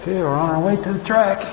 Okay, we're on our way to the track.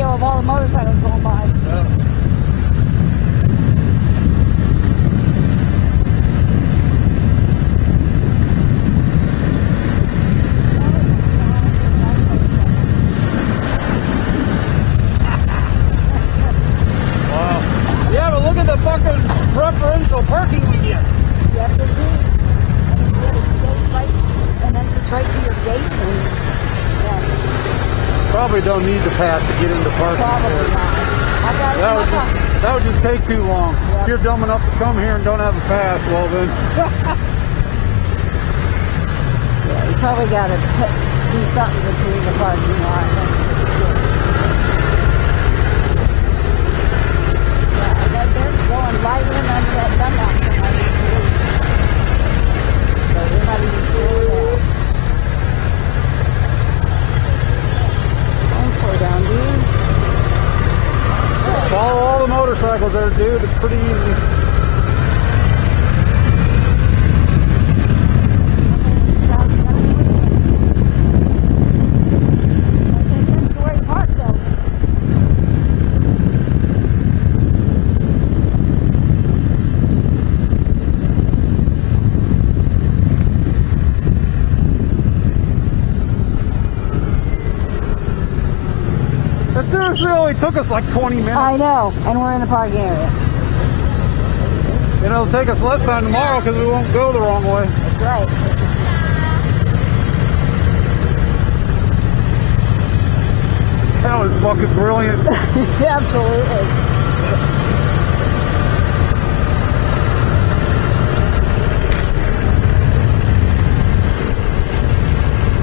Of all the motorcycles going by. Wow. Yeah, but look at the fucking preferential parking we get. Yes, indeed. And then it's right to your gate. And, yeah. Probably don't need the pass to get into parking. Probably not. That would just take too long. Yep. If you're dumb enough to come here and don't have a pass, well then. Yeah, you probably got to do something between the parking lot. Yeah, they're going right in under that dump. So they're not even slowing down. Don't slow down, dude. Follow all the motorcycles there, dude. It's pretty easy. That's the way to park, though. That seriously only took us like 20 minutes. I know, and we're in the parking area. And it'll take us less time tomorrow because we won't go the wrong way. That's right. That was fucking brilliant. Absolutely.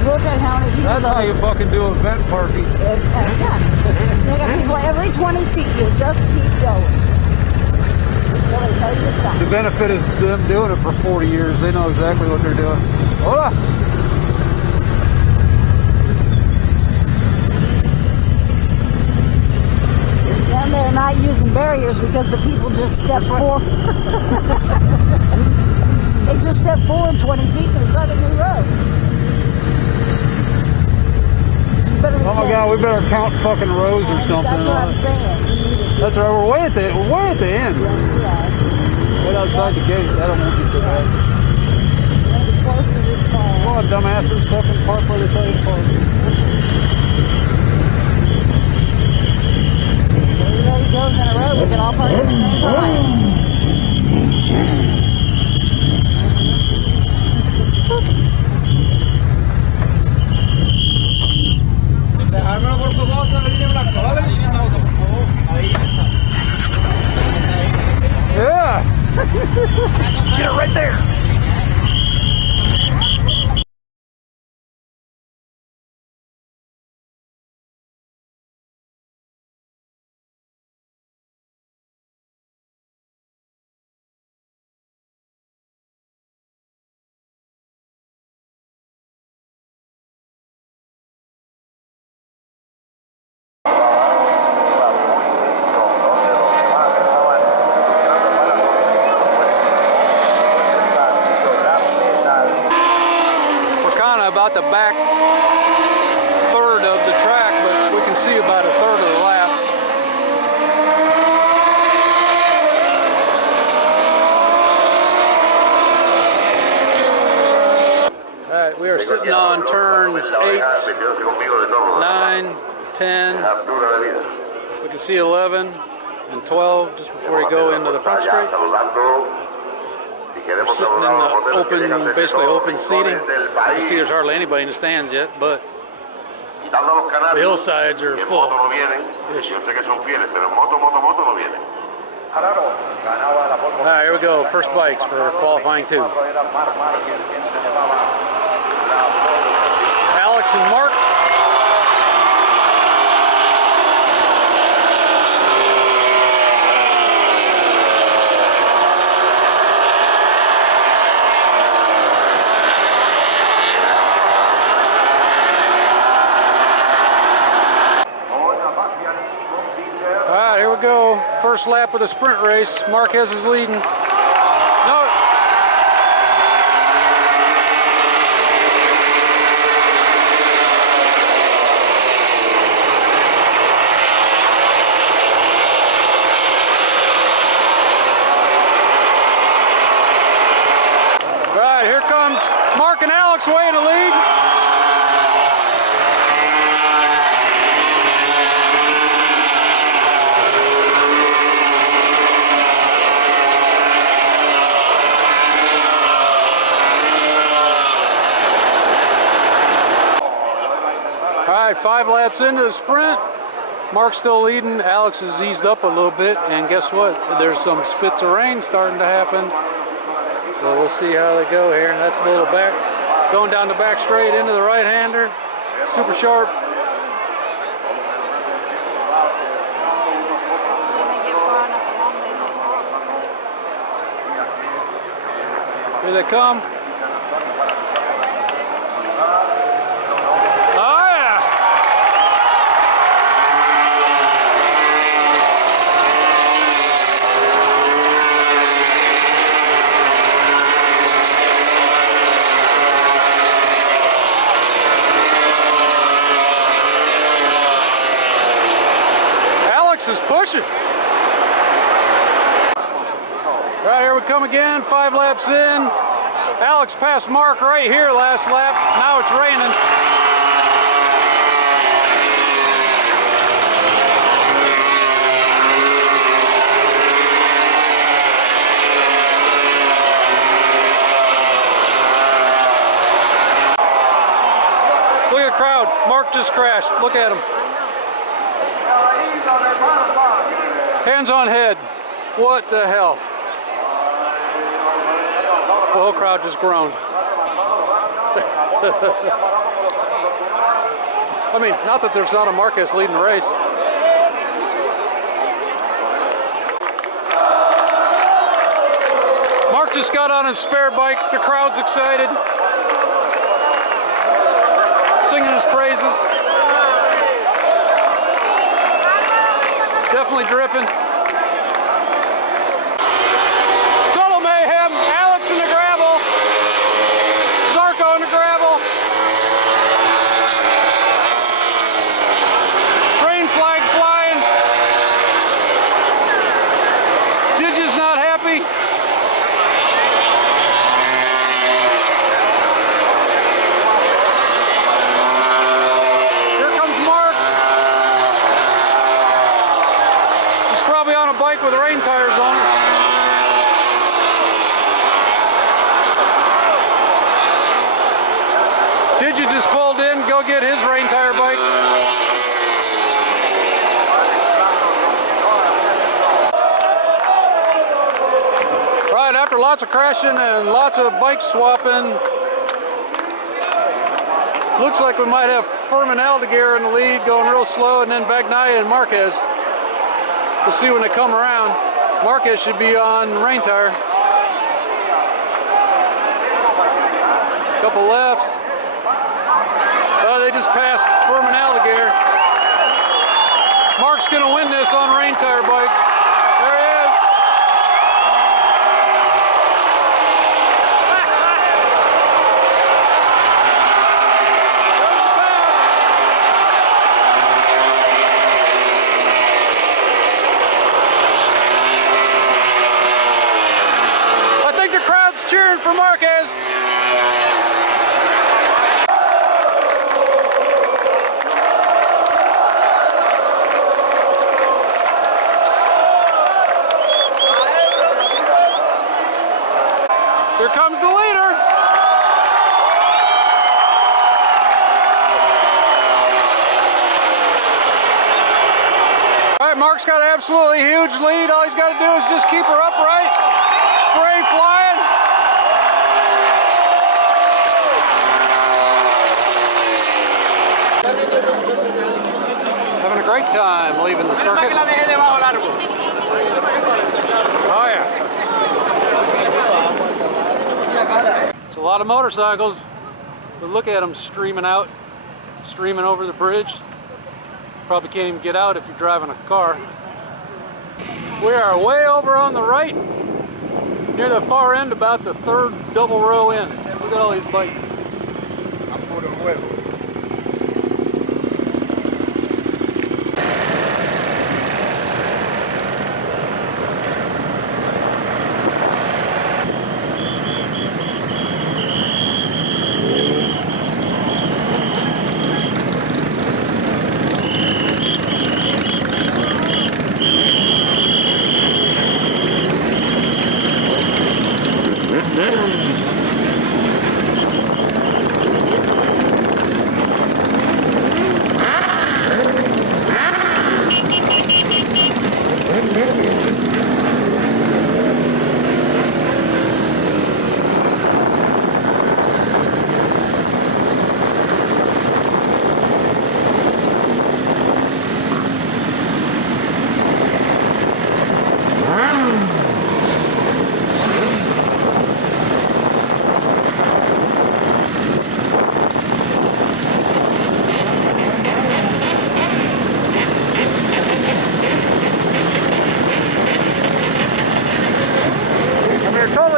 Look at how many people. That's how you fucking do event parking. Yeah. You got people every 20 feet. You just keep going. Until they tell you to stop. The benefit is them doing it for 40 years. They know exactly what they're doing. Hola. And they're not using barriers because the people just step forward. They just step forward 20 feet and they start a new road. Oh my God, we better count fucking rows or something. That's what I'm saying. That's right. We're way at the end. Yeah. Right outside the gate. That won't be so bad. Be close to this car. Come on, dumbasses. Fucking park where they tell you to park. Everybody goes in a row. We can all park at the same Yeah. Get it right there. about the back third of the track, but we can see about a third of the lap. All right, we are sitting on turns 8, 9, 10. We can see 11 and 12 just before you go into the front straight. We're sitting in the open, basically open seating. You can see there's hardly anybody in the stands yet, but the hillsides are full. All right, here we go. First bikes for qualifying 2. Alex and Mark. Go. First lap of the sprint race. Marquez is leading. No. Right, here comes Mark and Alex way in the lead. All right, 5 laps into the sprint. Mark's still leading. Alex has eased up a little bit, and guess what? There's some spits of rain starting to happen. So we'll see how they go here. And that's a little back, going down the back straight into the right-hander. Super sharp. Here they come. Is pushing. Right, here we come again, 5 laps in. Alex passed Mark right here last lap. Now it's raining. Look at the crowd. Mark just crashed. Look at him. Hands on head. What the hell? The whole crowd just groaned. I mean, not that there's not a Marquez leading the race. Mark just got on his spare bike. The crowd's excited. Singing his praises. Definitely dripping. Total mayhem. Alex in the gravel. Zarko in the gravel. Rain flag flying. Digi's not happy. Here comes Mark. Bike with rain tires on it. Did you just pulled in, go get his rain tire bike? Right, after lots of crashing and lots of bike swapping, looks like we might have Furman Aldeguer in the lead, going real slow, and then Bagnaia and Marquez. We'll see when they come around. Marquez should be on rain tire. Couple lefts. Oh, they just passed Furman Aldeguer. Mark's gonna win this on rain tire bike. There he is. absolutely huge lead. All he's got to do is just keep her upright. Spray flying. Having a great time leaving the circuit. Oh yeah. It's a lot of motorcycles, but look at them streaming out, streaming over the bridge. Probably can't even get out if you're driving a car. We are way over on the right, near the far end, about the third double row in. Look at all these bikes.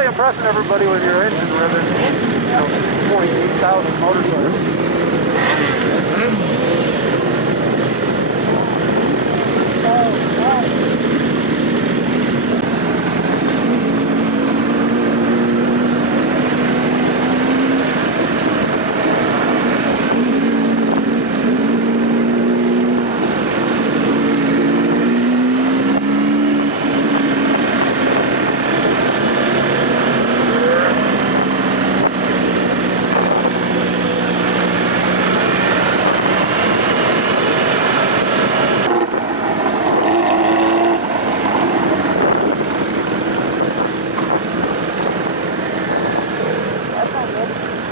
Impressing everybody with your engine revving, 48,000 motorcycles.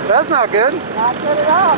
That's not good. Not good at all.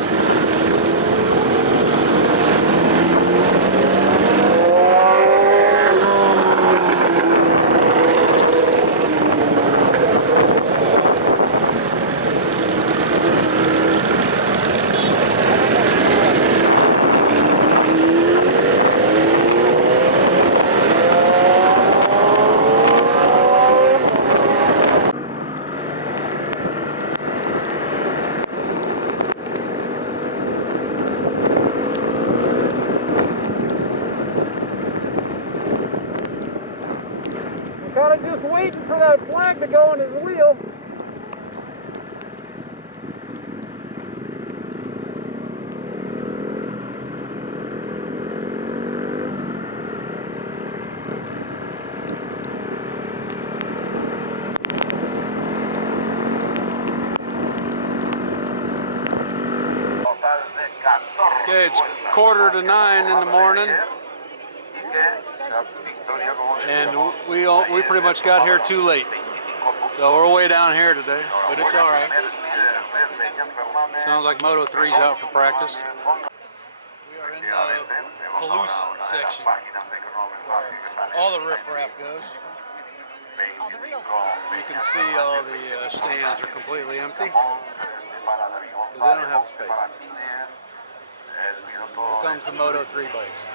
Kind of just waiting for that flag to go on his wheel. Okay, it's 8:45 in the morning. And we pretty much got here too late. So we're way down here today, but it's all right. Sounds like Moto 3's out for practice. We are in the Palouse section, where all the riffraff goes. You can see all the stands are completely empty because they don't have space. Here comes the Moto 3 bikes.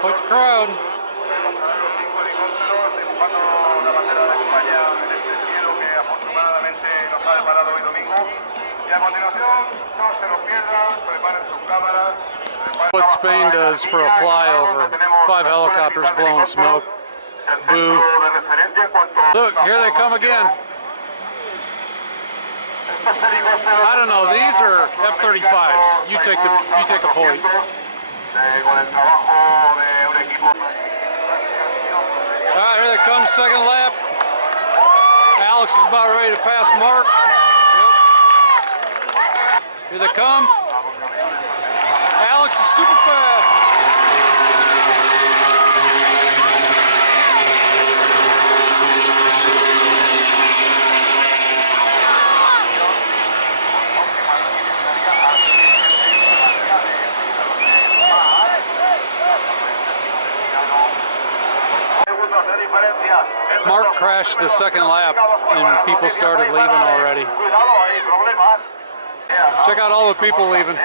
Quite the crowd. What Spain does for a flyover. 5 helicopters blowing smoke. Boo. Look, here they come again. I don't know, these are F-35s. You take a point. right, here they come, second lap. Alex is about ready to pass Mark. Yep. Here they come. Alex is super fast. Mark crashed the second lap and people started leaving already. Check out all the people leaving.